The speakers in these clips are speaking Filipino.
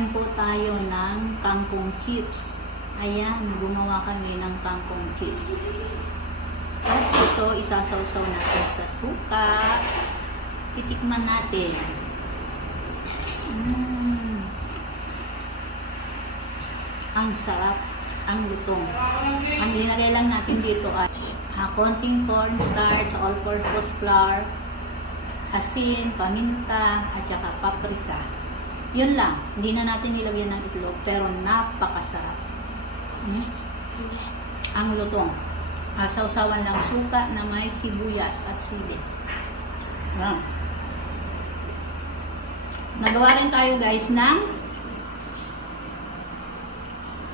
Kain po tayo ng kangkong chips. Ayan, gumawa kami ng kangkong chips. At ito, isasawsaw natin sa suka. Titikman natin. Ang sarap, ang lutong. Ang linagay lang natin dito ay konting cornstarch, all-purpose flour, asin, paminta, at saka paprika. Yun lang. Hindi na natin nilagyan ng itlog, pero napakasarap. Ang lutong. Sausawan lang suka na may sibuyas at sili. Nagawa rin tayo guys ng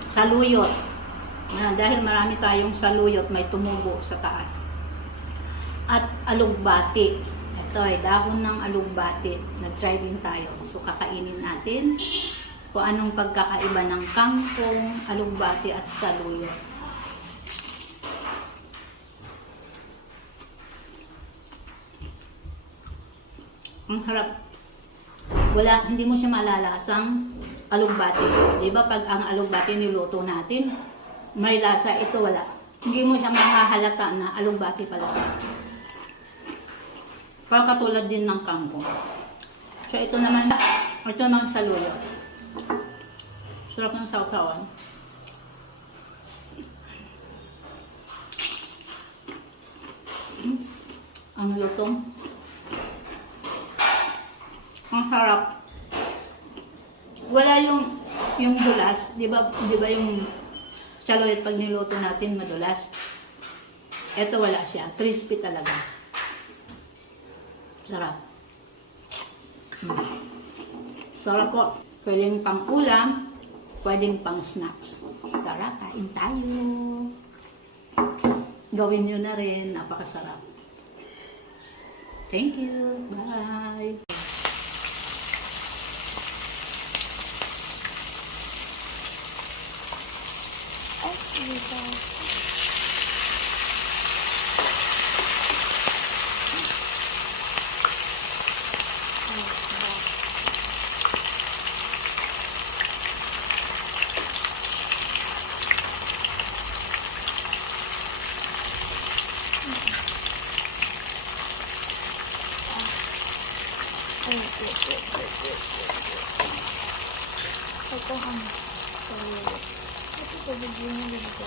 saluyot. Dahil marami tayong saluyot, may tumubo sa taas. At alugbati. Ito ay dahon ng alugbati. Nag-try din tayo. So kakainin natin kung anong pagkakaiba ng kangkong, alugbati at saluyot. Ang harap. Hindi mo siya malalasang alugbati. Diba pag ang alugbati niluto natin, may lasa, ito wala. Hindi mo siya makahalata na alugbati pala siya. Parang katulad din ng kangkong. So ito naman saluyot. Sarap ng sausawan. Ang lutong. Ang harap. Wala yung dulas, 'di ba yung saluyot pag niluto natin madulas. Ito wala siya, crispy talaga. Sarap. Sarap po. Pwedeng pang ulam, pwedeng pang snacks. Tara, kain tayo. Gawin nyo na rin, napakasarap. Thank you. Bye. Ito ang saluyot. Ito sa video niya dito.